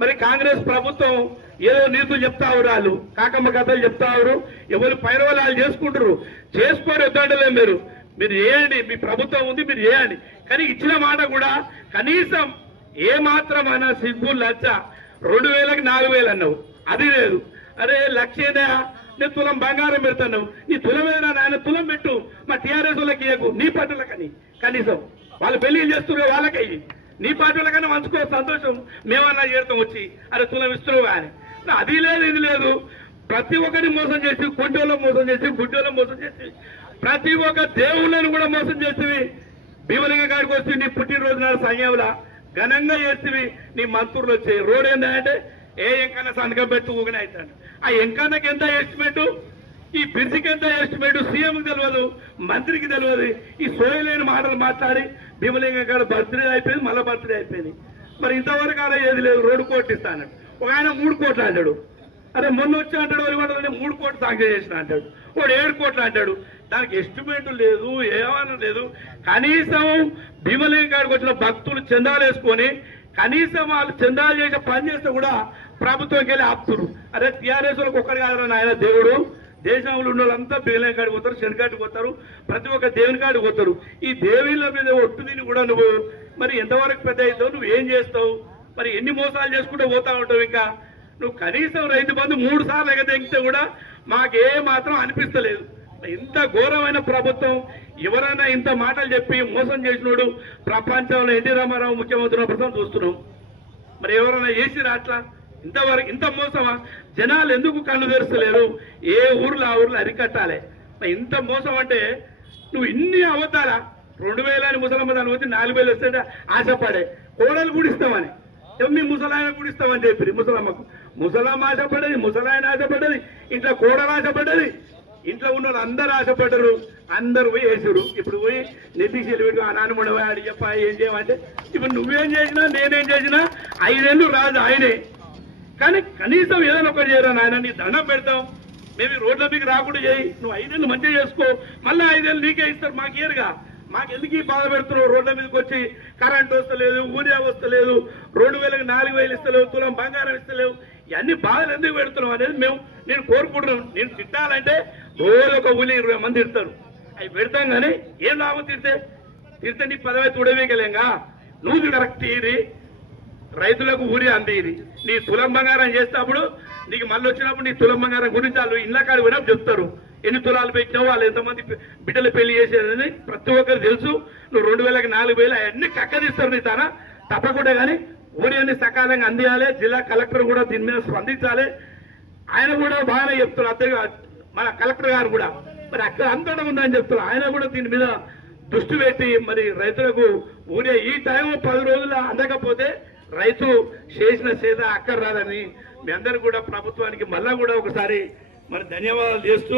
మరి కాంగ్రెస్ ప్రభుత్వం ఏదో నీతులు చెప్తా ఉన్నారు, కాకమ్మ కథలు చెప్తా ఉన్నారు, ఎవరు పైరవలాలు చేసుకుంటారు. చేసుకోరు వద్దంటలే, మీరు చేయండి, మీ ప్రభుత్వం ఉంది, మీరు చేయండి. కానీ ఇచ్చిన మాట కూడా కనీసం ఏ మాత్రమైనా సిగ్గు లజ్జ 2000కి 4000 అన్నావు, అది లేదు. అరే లక్షేనా, నేను తులం బంగారం పెడతాను, నీ తులం ఏదైనా నాయన తులం పెట్టు, మా టీఆర్ఎస్ వాళ్ళకి ఇవ్వకు, నీ పార్టీలకని కనీసం వాళ్ళు పెళ్లి చేస్తున్నారు వాళ్ళకయ్యి, నీ పార్టీలకన్నా మంచుకో సంతోషం, మేమన్నా చేస్తాం వచ్చి అరే తులం ఇస్తున్నావు అని. అది లేదు ఇది లేదు, ప్రతి ఒక్కరిని మోసం చేసి, కొండోళ్ళని మోసం చేసి, గుడ్డోళ్ళని మోసం చేసి, ప్రతి ఒక్క దేవుళ్ళని కూడా మోసం చేసివి. భీమలింగ గారికి వచ్చి నీ పుట్టినరోజు నాడు సంయములా ఘనంగా చేసివి, నీ మంత్రులు వచ్చాయి. రోడ్ ఏంటంటే ఏ ఎంకన్నా సంతకం పెట్టి ఊగిన అవుతాడు. ఆ ఎంకన్నకి ఎంత ఎస్టిమేట్, ఈ బిర్సికి ఎంత ఎస్టిమేట్ సీఎంకి తెలియదు, మంత్రికి తెలియదు. ఈ సోయలేని మాటలు మాట్లాడి భీమలింగం గారు బర్త్డే అయిపోయింది, మళ్ళీ బర్త్డే అయిపోయింది. మరి ఇంతవరకు అలా ఏది లేదు, 2 కోట్లు ఇస్తాను. ఒక ఆయన 3 కోట్లు అంటాడు. అరే మొన్న వచ్చి అంటాడు 3 కోట్లు సాంక్షన్ చేసిన అంటాడు, వాడు 7 కోట్లు అంటాడు. దానికి ఎస్టిమేట్ లేదు, ఏమన్నా లేదు. కనీసం భీమలింగం గారికి వచ్చిన భక్తులు చందాలు వేసుకొని కనీసం వాళ్ళు చందాలు చేసే పని చేస్తే కూడా ప్రభుత్వంకి వెళ్ళి ఆపుతురు. అరే టీఆర్ఎస్ వాళ్ళకి ఒక్కడి కాదు నాయన దేవుడు, దేశంలో ఉన్న వాళ్ళంతా భీమలింగం కాడికి పోతారు, శనికాడికి పోతారు, ప్రతి ఒక్క దేవుని కాడికి పోతారు. ఈ దేవుళ్ళ మీద ఒట్టు దీన్ని కూడా నువ్వు మరి ఎంతవరకు పెద్ద అవుతావు, నువ్వు ఏం చేస్తావు, మరి ఎన్ని మోసాలు చేసుకుంటూ పోతా ఉంటావు. ఇంకా నువ్వు కనీసం రైతు బంధు 3 సార్లు ఎగదెంగితే కూడా మాకే మాత్రం అనిపిస్తలేదు. ఇంత ఘోరమైన ప్రభుత్వం, ఎవరైనా ఇంత మాటలు చెప్పి మోసం చేసినోడు ప్రపంచంలో ఎన్టీ రామారావు ముఖ్యమంత్రి ప్రస్తుతం చూస్తున్నాం. మరి ఎవరైనా చేసిరా అట్లా? ఇంతవరకు ఇంత మోసమా? జనాలు ఎందుకు కన్ను తెరుస్తలేరు? ఏ ఊర్లో ఆ ఊర్లో అరికట్టాలి. ఇంత మోసం అంటే నువ్వు ఇన్ని అబద్ధాలా? 2000 అని ముసలమ్మ దాని వచ్చి 4000 వస్తే ఆశపడే, కోడలు కూడా ఇస్తామని, మీ ముసలాయన కూడా ఇస్తామని చెప్పి ముసలమ్మకు. ముసలమ్మ ఆశపడ్డది, ముసలాయన ఆశపడ్డది, ఇంట్లో కోడలు ఆశపడ్డది, ఇంట్లో ఉన్న వాళ్ళు అందరూ ఆశపడ్డరు, అందరు పోయి వేసారు. ఇప్పుడు పోయి నెత్తికి పెట్టి ఆ నాన్నమ్మడి ఆడి చెప్ప ఏం చేయమంటే, ఇప్పుడు నువ్వేం చేసినా నేనేం చేసినా 5 ఏళ్ళు రాదు ఆయనే. కానీ కనీసం ఏదైనా ఒకటి చేయరా నాయన, నీ దండం పెడతాం, మేము రోడ్ల మీకు రాకుండా చేయి, నువ్వు 5 ఏళ్ళు మంచిగా చేసుకో, మళ్ళీ 5 ఏళ్ళు నీకే ఇస్తారు, మాకు ఏరుగా. మాకెందుకు ఈ బాధ పెడుతున్నావు? రోడ్ల మీదకి వచ్చి కరెంట్ వస్తలేదు, ఊరియా వస్తలేదు, 2000కి 4000 ఇస్తలేవు, తులం బంగారం ఇస్తలేవు, ఇవన్నీ బాధలు ఎందుకు పెడుతున్నావు అనేది నేను కోరుకుంటున్నాను. నేను తిట్టాలంటే రోజు ఒక ఊళ్ళో 20 మంది తిడతారు, అవి పెడతాం. కానీ ఏం లాభం తిడితే నీ పదవి తుడవేయగలేంగా. నువ్వు కరెక్ట్ తీరి, రైతులకు ఊరి అందిరి, నీ తులం బంగారం చేసేటప్పుడు నీకు మళ్ళీ వచ్చినప్పుడు నీ తులం బంగారం గురించి వాళ్ళు ఇళ్ళ కాడ పోయినప్పుడు చెప్తారు, ఎన్ని తులాలు పెట్టినావు, వాళ్ళు ఎంతమంది బిడ్డలు పెళ్లి చేసేదని ప్రతి ఒక్కరు తెలుసు. నువ్వు 2000కి 4000 అవన్నీ కక్కదిస్తారు నీ తన తప్పకుండా. కానీ ఊరి అన్ని సకాలంగా అందియాలి. జిల్లా కలెక్టర్ కూడా దీని మీద స్పందించాలి. ఆయన కూడా బాగానే చెప్తున్నారు, అత్తగా మన కలెక్టర్ గారు కూడా మరి అక్కడ అంతటా ఉందని చెప్తున్నారు. ఆయన కూడా దీని మీద దృష్టి పెట్టి మరి రైతులకు ఊరే ఈ టైం 10 రోజులు అందకపోతే రైతు చేసిన సేద అక్కర్రాదని మీ అందరూ కూడా ప్రభుత్వానికి మళ్ళా కూడా ఒకసారి మరి ధన్యవాదాలు చేస్తూ